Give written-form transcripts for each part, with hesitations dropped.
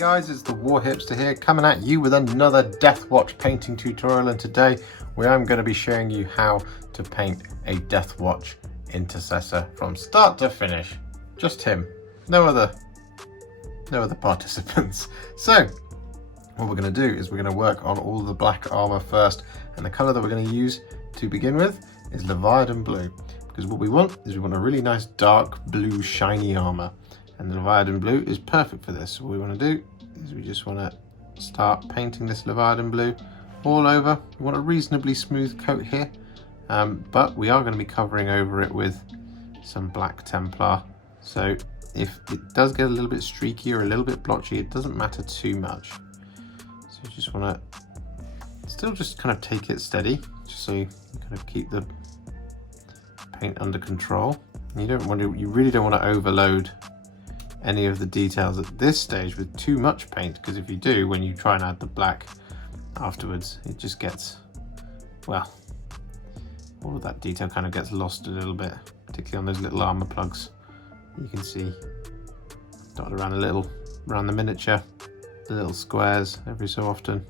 guys, it's the Warhipster here, coming at you with another Deathwatch painting tutorial, and today I am going to be showing you how to paint a Deathwatch Intercessor from start to finish. Just him, no other participants. So what we're going to do is we're going to work on all the black armor first, and the color that we're going to use to begin with is Leviadon Blue, because what we want is we want a really nice dark blue shiny armor. And the Leviadon Blue is perfect for this. So what we want to do is we just want to start painting this Leviadon Blue all over. We want a reasonably smooth coat here, but we are going to be covering over it with some black Templar. So if it does get a little bit streaky or a little bit blotchy, it doesn't matter too much. So you just want to still just kind of take it steady, just so you kind of keep the paint under control. And you really don't want to overload any of the details at this stage with too much paint, because if you do, when you try and add the black afterwards, it just gets, well, all of that detail kind of gets lost a little bit, particularly on those little armor plugs. You can see dotted around around the miniature, the little squares every so often.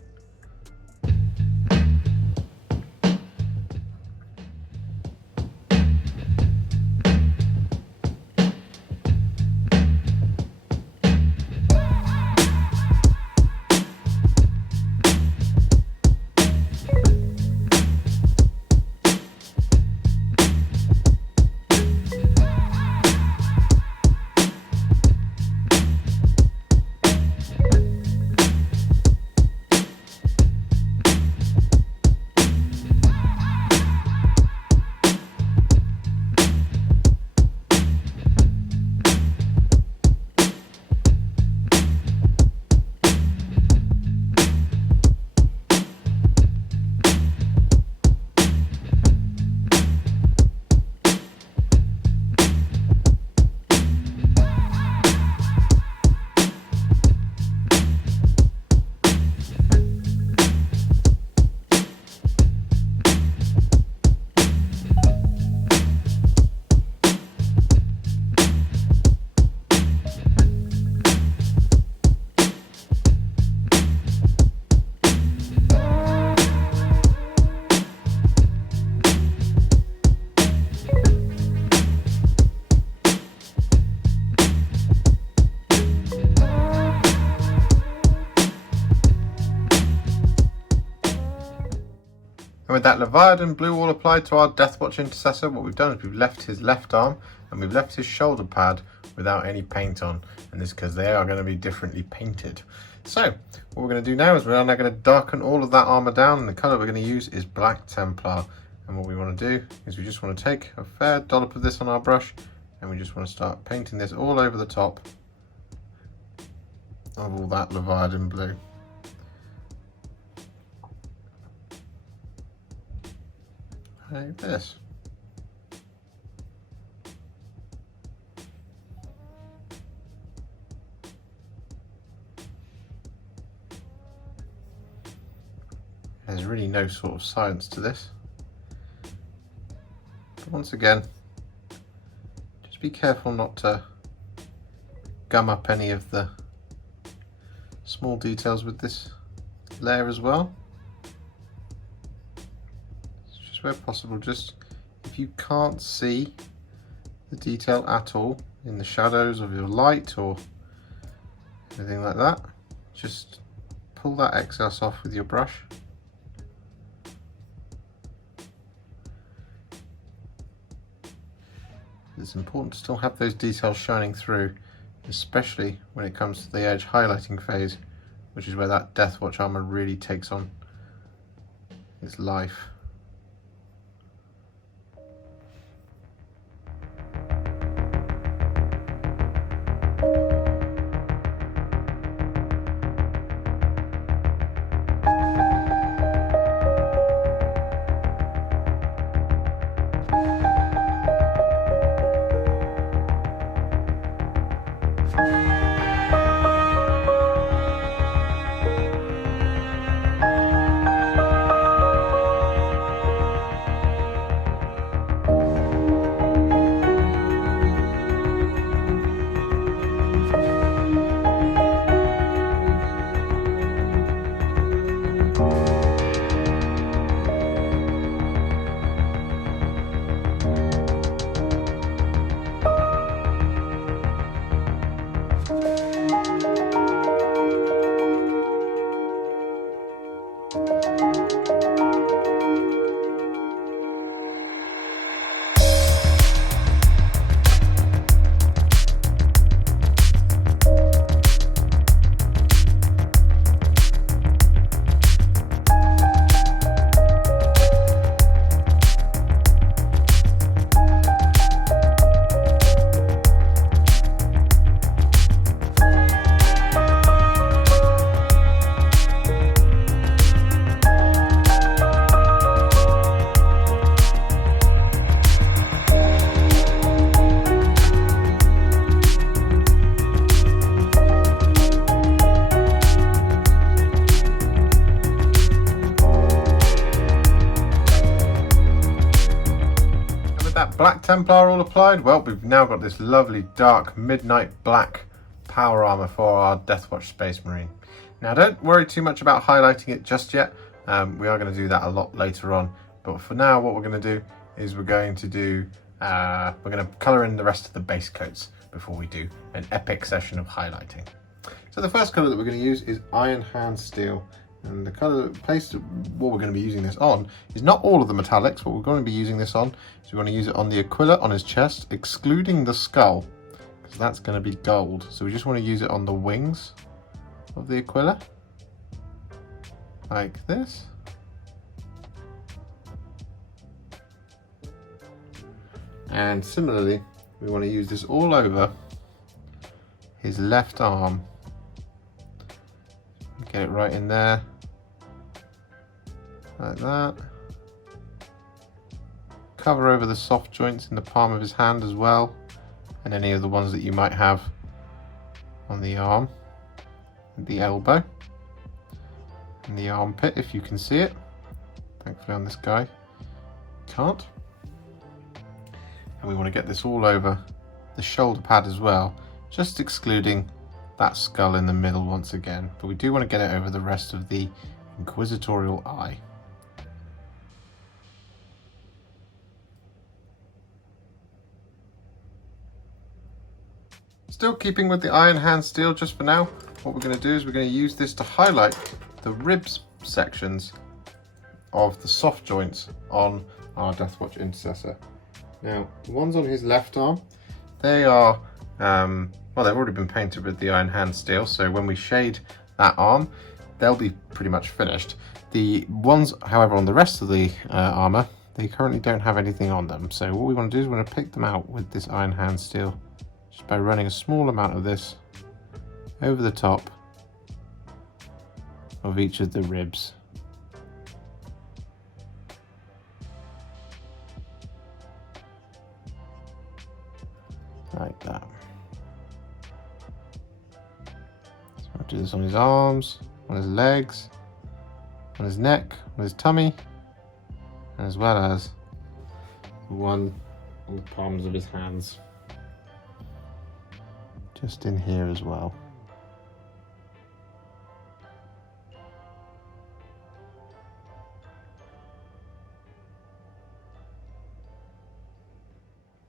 And with that Leviadon Blue all applied to our Deathwatch Intercessor, what we've done is we've left his left arm and we've left his shoulder pad without any paint on, and this is because they are going to be differently painted. So what we're going to do now is we're now going to darken all of that armor down, and the color we're going to use is black Templar. And what we want to do is we just want to take a fair dollop of this on our brush, and we just want to start painting this all over the top of all that Leviadon Blue. Like this. There's really no sort of science to this. But once again, just be careful not to gum up any of the small details with this layer as well. Where possible, just if you can't see the detail at all in the shadows of your light or anything like that, just pull that excess off with your brush. It's important to still have those details shining through, especially when it comes to the edge highlighting phase, which is where that Deathwatch armor really takes on its life. Black Templar all applied, well, we've now got this lovely dark midnight black power armor for our Deathwatch Space Marine. Now don't worry too much about highlighting it just yet. We are going to do that a lot later on, but for now what we're going to do is we're going to colour in the rest of the base coats before we do an epic session of highlighting. So the first colour that we're going to use is Iron Hand Steel, and the colour placed what we're going to be using this on is not all of the metallics. What we're going to be using this on is we're going to use it on the Aquila on his chest, excluding the skull, because that's going to be gold. So we just want to use it on the wings of the Aquila, like this. And similarly, we want to use this all over his left arm. Get it right in there, like that. Cover over the soft joints in the palm of his hand as well, and any of the ones that you might have on the arm, the elbow, and the armpit if you can see it. Thankfully on this guy, can't. And we want to get this all over the shoulder pad as well, just excluding that skull in the middle once again, but we do want to get it over the rest of the inquisitorial eye. Still keeping with the Iron Hand Steel just for now, what we're going to do is we're going to use this to highlight the ribs sections of the soft joints on our Deathwatch Intercessor. Now, the ones on his left arm, they are well, they've already been painted with the Iron Hand Steel, so when we shade that arm, they'll be pretty much finished. The ones, however, on the rest of the armour, they currently don't have anything on them. So what we want to do is we want to pick them out with this Iron Hand Steel, just by running a small amount of this over the top of each of the ribs. Like that. I'll do this on his arms, on his legs, on his neck, on his tummy, and as well as one on the palms of his hands. Just in here as well.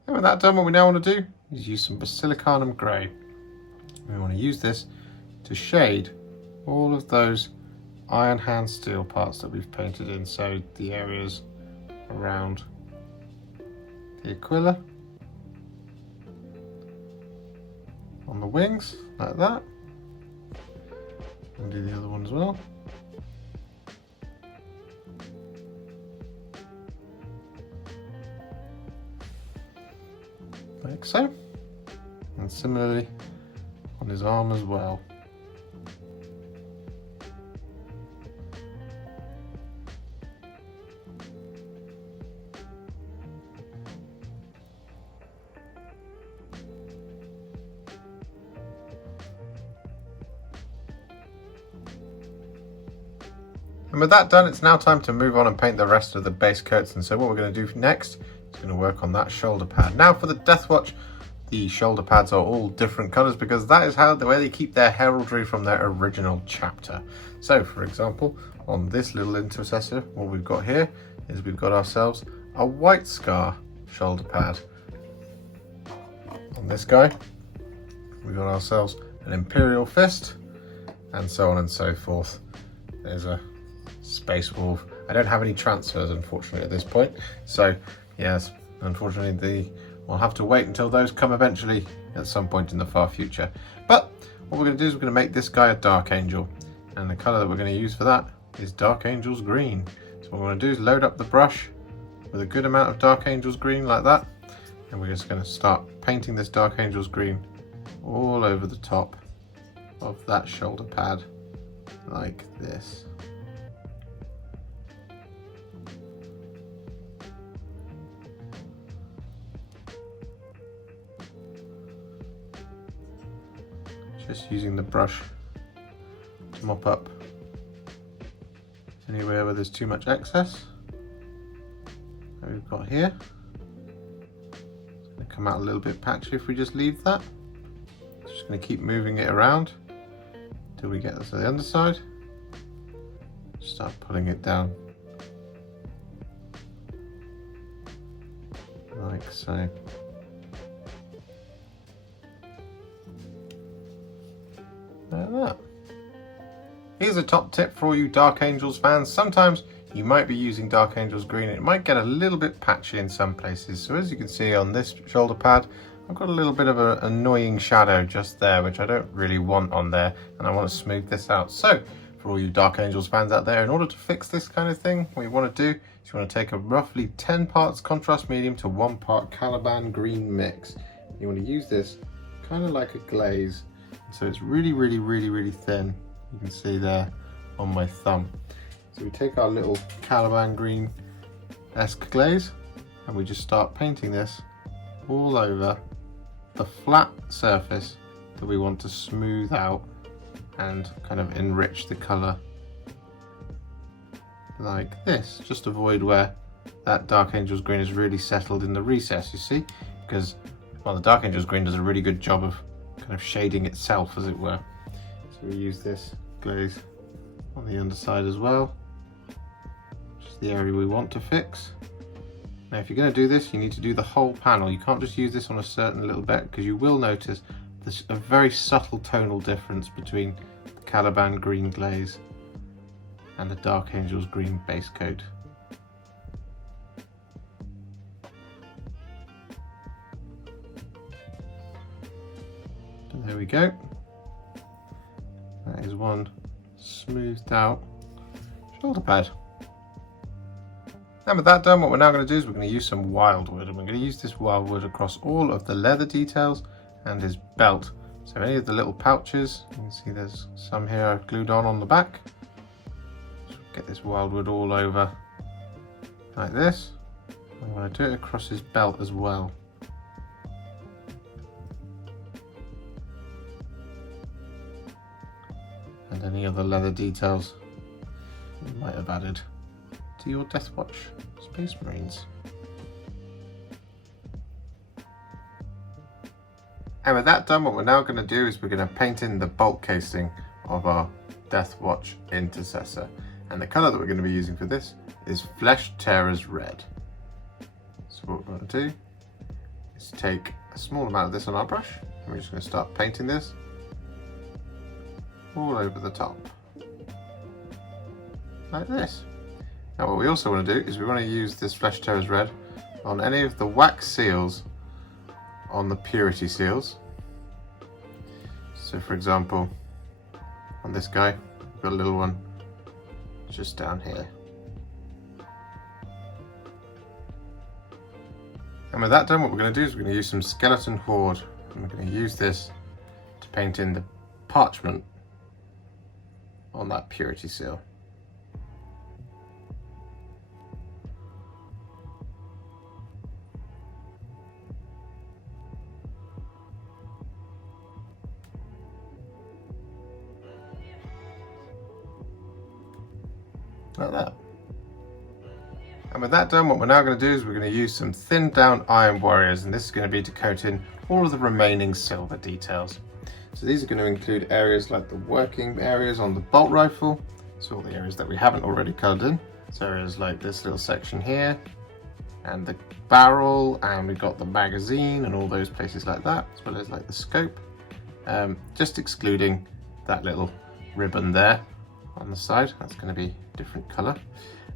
And with that done, what we now want to do is use some Basilicanum Grey. We want to use this to shade all of those Iron Hand Steel parts that we've painted in, so the areas around the Aquila, on the wings, like that, and do the other one as well. Like so, and similarly on his arm as well. And with that done, it's now time to move on and paint the rest of the base coats. And so what we're going to do next is going to work on that shoulder pad. Now for the Deathwatch, the shoulder pads are all different colours because that is the way they keep their heraldry from their original chapter. So for example, on this little Intercessor, what we've got here is we've got ourselves a white scar shoulder pad. On this guy, we've got ourselves an Imperial Fist, and so on and so forth. There's a Space Wolf. I don't have any transfers, unfortunately, at this point. So, yes, unfortunately, we'll have to wait until those come eventually at some point in the far future. But what we're going to do is we're going to make this guy a Dark Angel. And the colour that we're going to use for that is Dark Angel's Green. So what we're going to do is load up the brush with a good amount of Dark Angel's Green like that. And we're just going to start painting this Dark Angel's Green all over the top of that shoulder pad, like this. Just using the brush to mop up anywhere where there's too much excess that we've got here. come out a little bit patchy if we just leave that. Just going to keep moving it around till we get to the underside. Start pulling it down like so. Like that. Here's a top tip for all you Dark Angels fans. Sometimes you might be using Dark Angels Green. It might get a little bit patchy in some places. So as you can see on this shoulder pad, I've got a little bit of an annoying shadow just there, which I don't really want on there, and I want to smooth this out. So for all you Dark Angels fans out there, in order to fix this kind of thing, what you want to do is you want to take a roughly 10 parts contrast medium to 1 part Caliban Green mix. You want to use this kind of like a glaze. So it's really thin. You can see there on my thumb. So we take our little Caliban Green-esque glaze and we just start painting this all over the flat surface that we want to smooth out and kind of enrich the colour like this. Just avoid where that Dark Angels Green is really settled in the recess, you see, because well, the Dark Angels Green does a really good job of kind of shading itself, as it were. So we use this glaze on the underside as well, which is the area we want to fix. Now if you're going to do this, you need to do the whole panel. You can't just use this on a certain little bit, because you will notice there's a very subtle tonal difference between the Caliban Green glaze and the Dark Angels Green base coat. So there we go. That is one smoothed out shoulder pad. And with that done, what we're now going to do is we're going to use some Wyldwood, and we're going to use this Wyldwood across all of the leather details and his belt. So any of the little pouches, you can see there's some here I've glued on the back. So get this Wyldwood all over like this. I'm going to do it across his belt as well. And any other leather details you might have added to your Deathwatch Space Marines. And with that done, what we're now going to do is we're going to paint in the bolt casing of our Deathwatch Intercessor. And the colour that we're going to be using for this is Flesh Tearers Red. So what we're going to do is take a small amount of this on our brush, and we're just going to start painting this all over the top, like this. Now what we also want to do is we want to use this Flesh Tearers Red on any of the wax seals on the purity seals. So for example, on this guy, we've got a little one just down here. And with that done, what we're going to do is we're going to use some Skeleton Horde, and we're going to use this to paint in the parchment on that purity seal. Like that. And with that done, what we're now going to do is we're going to use some thinned down Iron Warriors, and this is going to be to coat in all of the remaining silver details. So these are going to include areas like the working areas on the bolt rifle, so all the areas that we haven't already coloured in. So areas like this little section here, and the barrel, and we've got the magazine and all those places like that, as well as like the scope. Just excluding that little ribbon there on the side, that's going to be a different colour.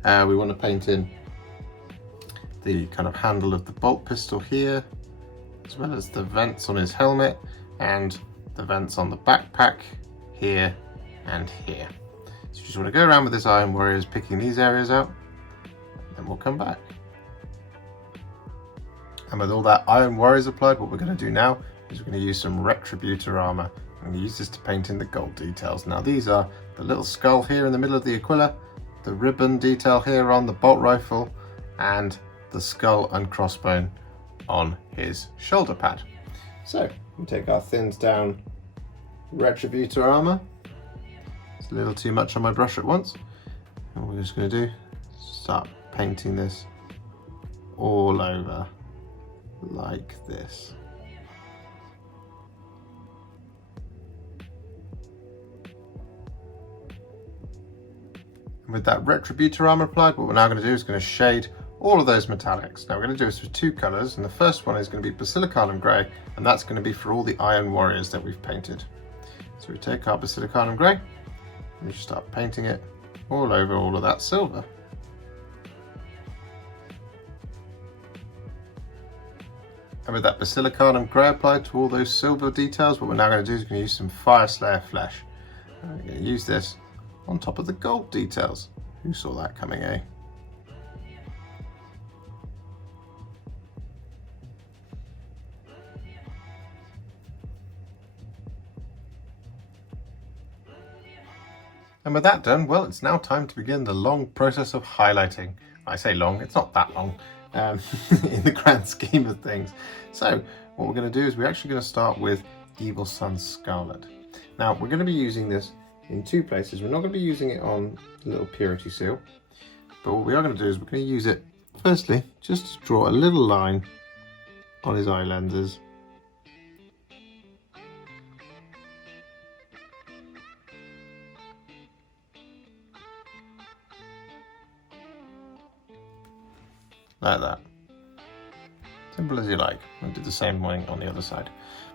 We want to paint in the kind of handle of the bolt pistol here, as well as the vents on his helmet and the vents on the backpack here and here. So you just want to go around with this Iron Warriors, picking these areas out, and then we'll come back. And with all that Iron Warriors applied, what we're going to do now is we're going to use some Retributor Armour. I'm going to use this to paint in the gold details. Now these are the little skull here in the middle of the Aquila, the ribbon detail here on the bolt rifle, and the skull and crossbone on his shoulder pad. So we take our thinned down Retributor Armour. It's a little too much on my brush at once. And what we're just going to do is start painting this all over like this. And with that Retributor Armour applied, what we're now going to do is going to shade all of those metallics. Now we're going to do this with two colours, and the first one is going to be Basilicanum Grey, and that's going to be for all the Iron Warriors that we've painted. So we take our Basilicanum Grey, and we just start painting it all over all of that silver. And with that Basilicanum Grey applied to all those silver details, what we're now going to do is we're going to use some Fyreslayer Flesh. And we're going to use this on top of the gold details. Who saw that coming, eh? And with that done, well, it's now time to begin the long process of highlighting. I say long, it's not that long in the grand scheme of things. So what we're going to do is we're actually going to start with Evil Sunz Scarlet. Now we're going to be using this in two places. We're not going to be using it on the little purity seal, but what we are going to do is we're going to use it firstly just to draw a little line on his eye lenses. Like that. Simple as you like. I'll do the same thing on the other side.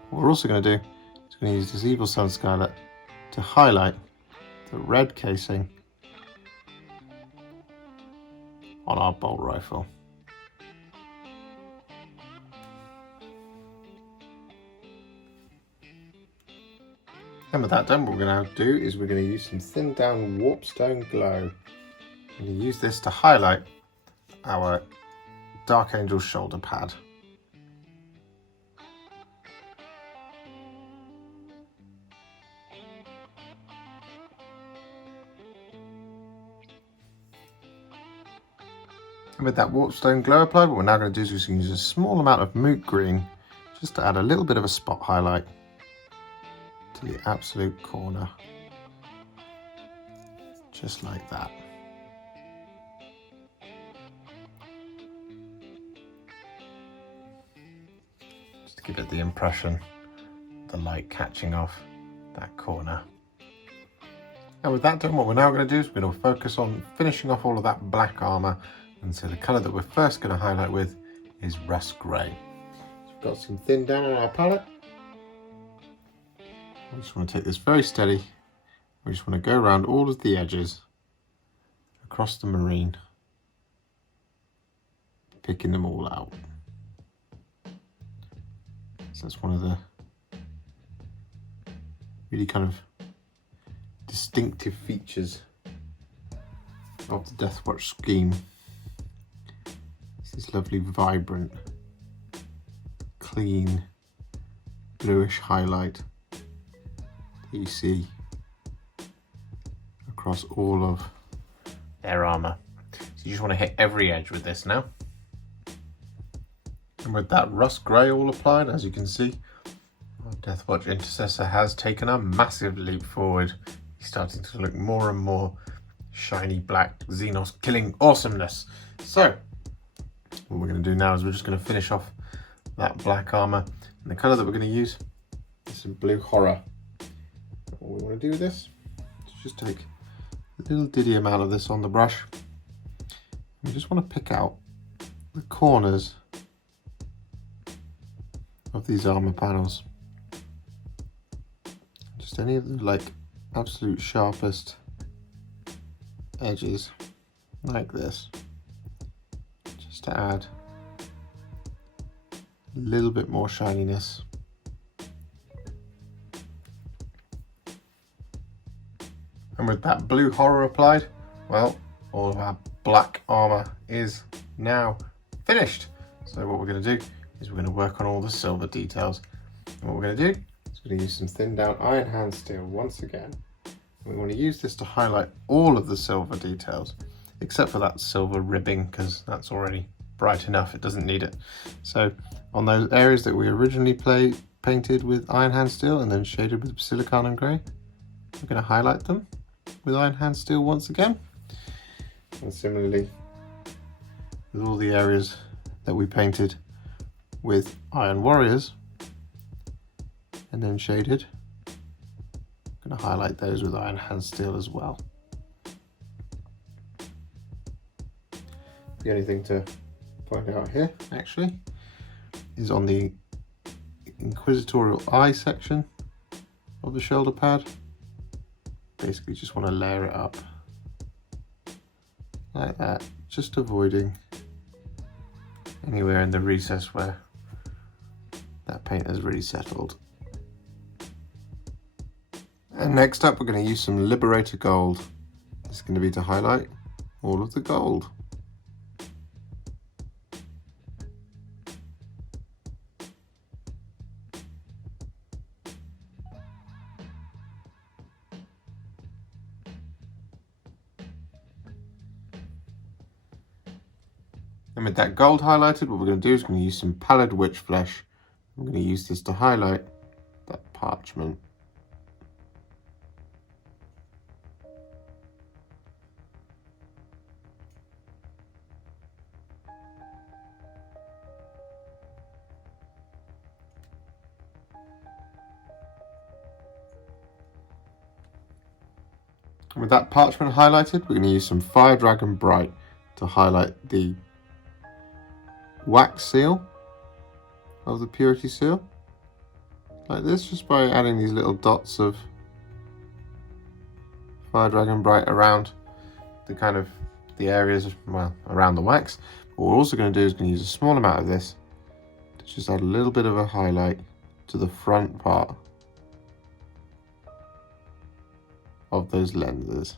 What we're also going to do is going to use this Evil Sunz Scarlet to highlight the red casing on our bolt rifle. And with that done, what we're going to do is we're going to use some thinned down Warpstone Glow. I'm going to use this to highlight our Dark Angel shoulder pad. And with that Warpstone Glow applied, what we're now going to do is we're going to use a small amount of Moot Green just to add a little bit of a spot highlight to the absolute corner. Just like that. Give it the impression, the light catching off that corner. And with that done, what we're now going to do is we're going to focus on finishing off all of that black armour, and so the colour that we're first going to highlight with is Russ Grey. So we've got some thin down on our palette. We just want to take this very steady. We just want to go around all of the edges across the marine, picking them all out. So that's one of the really kind of distinctive features of the Deathwatch scheme. It's this lovely, vibrant, clean, bluish highlight that you see across all of their armour. So you just want to hit every edge with this now. And with that Russ Grey all applied, as you can see, our Deathwatch Intercessor has taken a massive leap forward. He's starting to look more and more shiny black Xenos killing awesomeness. So what we're going to do now is we're just going to finish off that black armour, and the colour that we're going to use is some Blue Horror. What we want to do with this is just take a little diddy amount of this on the brush. We just want to pick out the corners of these armor panels, just any of the like absolute sharpest edges like this, just to add a little bit more shininess. And with that Blue Horror applied, well, all of our black armor is now finished. So what we're going to do is we're going to work on all the silver details. And what we're going to do is we're going to use some thinned down iron hand steel once again. We want to use this to highlight all of the silver details, except for that silver ribbing, because that's already bright enough, it doesn't need it. So on those areas that we originally painted with iron hand steel and then shaded with Basilicanum Grey, we're going to highlight them with iron hand steel once again. And similarly with all the areas that we painted with Iron Warriors and then shaded. I'm going to highlight those with Iron Handsteel as well. The only thing to point out here actually is on the Inquisitorial Eye section of the shoulder pad. Basically just want to layer it up like that, just avoiding anywhere in the recess where that paint has really settled. And next up we're going to use some Liberator Gold. It's going to be to highlight all of the gold. And with that gold highlighted, what we're going to do is we're going to use some Pallid Witch Flesh. I'm going to use this to highlight that parchment. And with that parchment highlighted, we're going to use some Fire Dragon Bright to highlight the wax seal of the purity seal, like this, just by adding these little dots of Fire Dragon Bright around the areas, well, around the wax. But what we're also going to do is going to use a small amount of this to just add a little bit of a highlight to the front part of those lenses.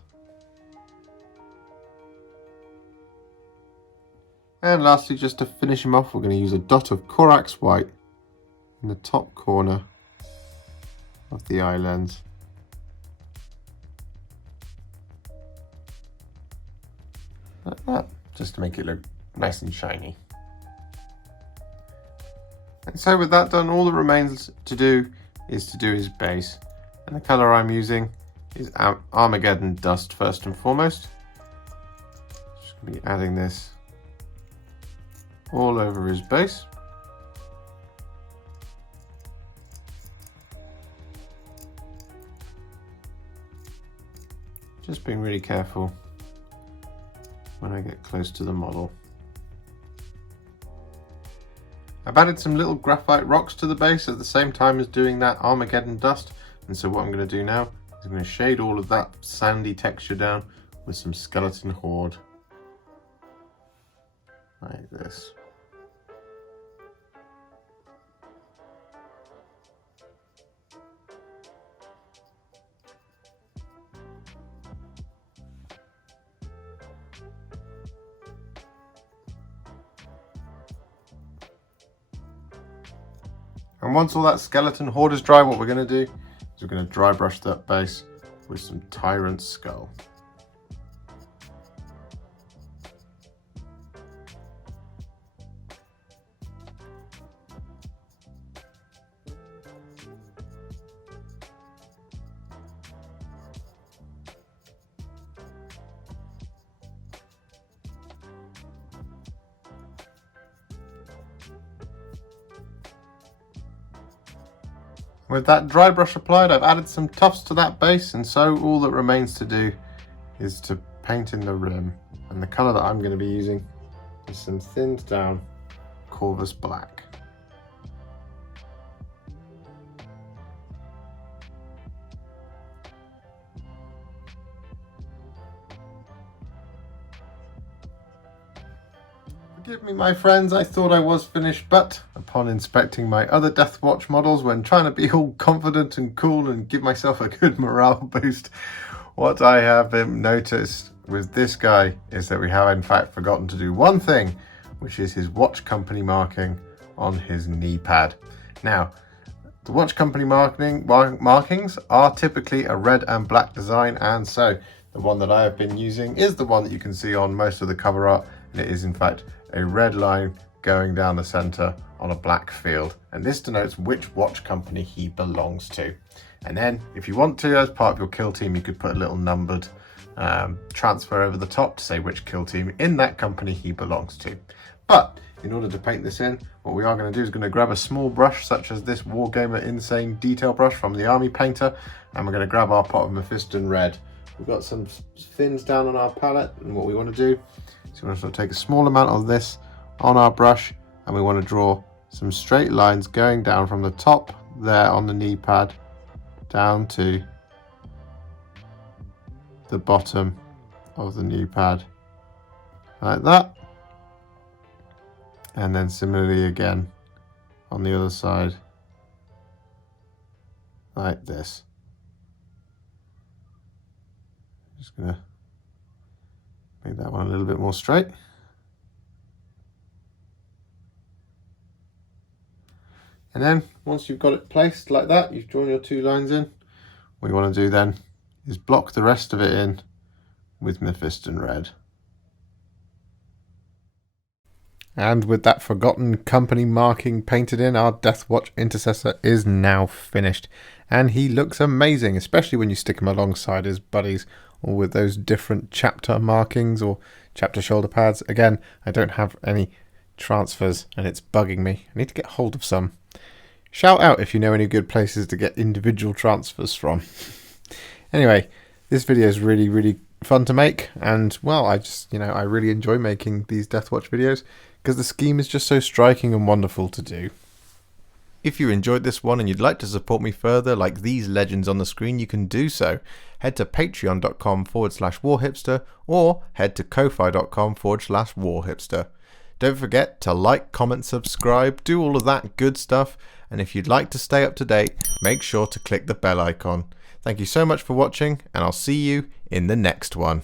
And lastly, just to finish him off, we're going to use a dot of Corax White in the top corner of the eye lens. Like that, just to make it look nice and shiny. And so with that done, all that remains to do is to do his base. And the colour I'm using is Armageddon Dust first and foremost. Just going to be adding this all over his base. Just being really careful when I get close to the model. I've added some little graphite rocks to the base at the same time as doing that Armageddon Dust, and so what I'm going to do now is I'm going to shade all of that sandy texture down with some Skeleton Horde, like this. And once all that Skeleton Horde is dry, what we're going to do is we're going to dry brush that base with some Tyrant Skull. With that dry brush applied, I've added some tufts to that base, and so all that remains to do is to paint in the rim. And the colour that I'm going to be using is some thinned down Corvus Black. Forgive me, my friends, I thought I was finished, but upon inspecting my other Deathwatch models when trying to be all confident and cool and give myself a good morale boost, what I have noticed with this guy is that we have in fact forgotten to do one thing, which is his watch company marking on his knee pad. Now, the watch company markings are typically a red and black design, and so the one that I have been using is the one that you can see on most of the cover art, and it is in fact a red line going down the center on a black field, and this denotes which watch company he belongs to. And then if you want to, as part of your kill team, you could put a little numbered transfer over the top to say which kill team in that company he belongs to. But in order to paint this in, what we are going to do is going to grab a small brush such as this Wargamer Insane Detail brush from the Army Painter, and we're going to grab our pot of Mephiston Red. We've got some fins down on our palette, and what we want to do is we want to sort of take a small amount of this on our brush, and we want to draw some straight lines going down from the top there on the knee pad down to the bottom of the knee pad like that, and then similarly again on the other side like this. Just gonna make that one a little bit more straight. And then once you've got it placed like that, you've drawn your 2 lines in, what you want to do then is block the rest of it in with Mephiston Red. And with that forgotten company marking painted in, our Deathwatch Intercessor is now finished. And he looks amazing, especially when you stick him alongside his buddies, or with those different chapter markings or chapter shoulder pads. Again, I don't have any transfers and it's bugging me. I need to get hold of some. Shout out if you know any good places to get individual transfers from. Anyway, this video is really fun to make, and well, I just, I really enjoy making these Deathwatch videos because the scheme is just so striking and wonderful to do. If you enjoyed this one and you'd like to support me further like these legends on the screen, you can do so. Head to patreon.com/warhipster or head to ko-fi.com/warhipster. Don't forget to like, comment, subscribe, do all of that good stuff, and if you'd like to stay up to date, make sure to click the bell icon. Thank you so much for watching, and I'll see you in the next one.